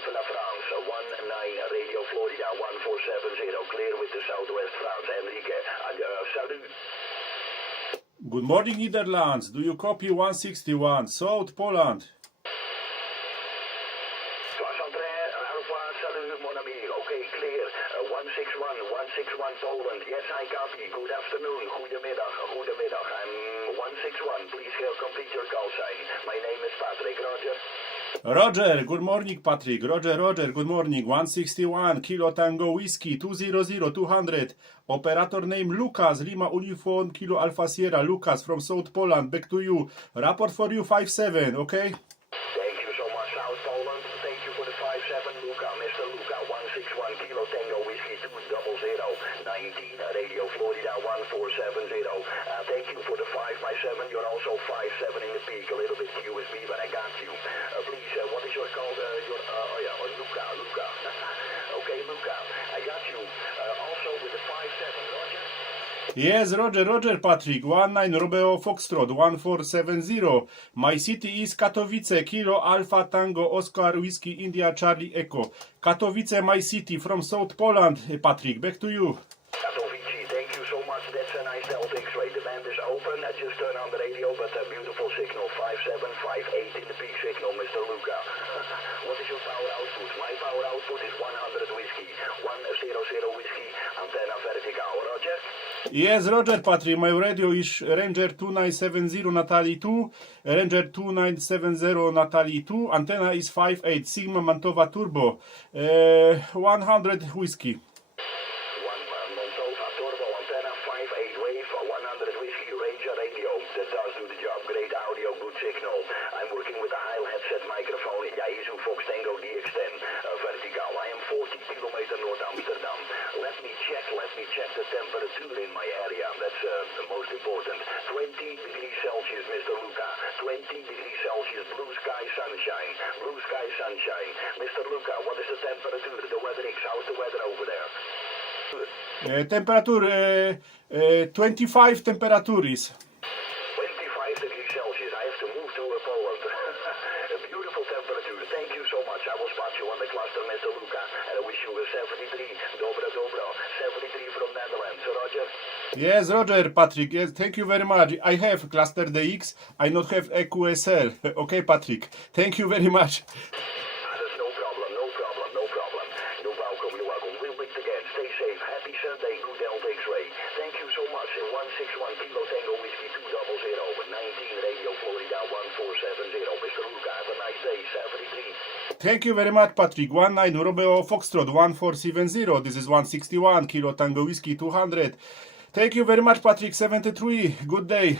Vive la France, 19 Radio Florida 1470, clear with the Southwest France, Enrique. Salut. Good morning, Netherlands. Do you copy 161, South Poland? Salut, mon ami. Okay, clear. 161 Poland. Yes, I copy. Good afternoon. Goedemiddag. I'm 161. Please complete your call sign. My name is Patrick. Roger. Roger, good morning, Patrick. Roger, good morning. 161, Kilo Tango Whiskey, 200. Operator name Lucas, Lima Uniform, Kilo Alpha Sierra, Lucas from South Poland. Back to you. Report for you 57, okay? Thank you so much, South Poland. Thank you for the 57, Luca. Mr. Luca, 161 Kilo Tango Whiskey 200, 19 Radio Florida 1470. Thank you for the 5 by 7. You're also 57 in the peak. A little bit QSB, but I got you. Please, what is your call? Luca. Okay, Luca, I got you. Also with the 57, Roger. Yes, Roger, Patrick. 19 Romeo Foxtrot, 1470. My city is Katowice, Kilo Alpha Tango Oscar Whiskey India Charlie Echo. Katowice, my city from South Poland. Patrick, back to you. Katowice, thank you so much. That's a nice Delta X-ray. The band is open. I just turned on the radio, but a beautiful signal. 5758 in the peak signal, Mr. Luca. What is your power output? My power output is 100 whiskey. 100 whiskey. Antenna vertical. Roger? Yes, Roger, Patrick. My radio is Ranger 2970 Natalie 2, Ranger 2970 Natalie 2. Antenna is 58 Sigma Mantova Turbo, 100 whiskey. Mantova Turbo antenna, 58 wave, 100 whiskey, Ranger radio. That does do the job. Great audio, good signal. I'm working with a high headset microphone. Yaesu Fox Tango DX10 vertical. I am 40 kilometer north Amsterdam. Let me check the temperature in my area. That's the most important. 20 degrees Celsius, Mr. Luca. 20 degrees Celsius, blue sky sunshine. Mr. Luca, what is the temperature? The weather is, how's the weather over there? Temperature 25 temperatures. 25 degrees Celsius. I have to move to Poland. A beautiful temperature. Thank you so much. I will spot you on the cluster, Mr. Luca. And I wish you a 73. Dobro. 73 from Netherlands. Roger? Yes, Roger, Patrick. Yes, thank you very much. I have cluster DX. I not have EQSL. Okay, Patrick. Thank you very much. There's no problem. You're welcome. We'll meet again. Stay safe. Happy Sunday. Good Delta X-ray. Thank you so much. 161 Kilo Tango Whiskey 200, 19 Radio Florida 1470. Mr. Luca, have a nice day. 73. Thank you very much, Patrick. 19 Romeo Foxtrot 1470. This is 161 Kilo Tango Whiskey 200. Thank you very much, Patrick. 73. Good day.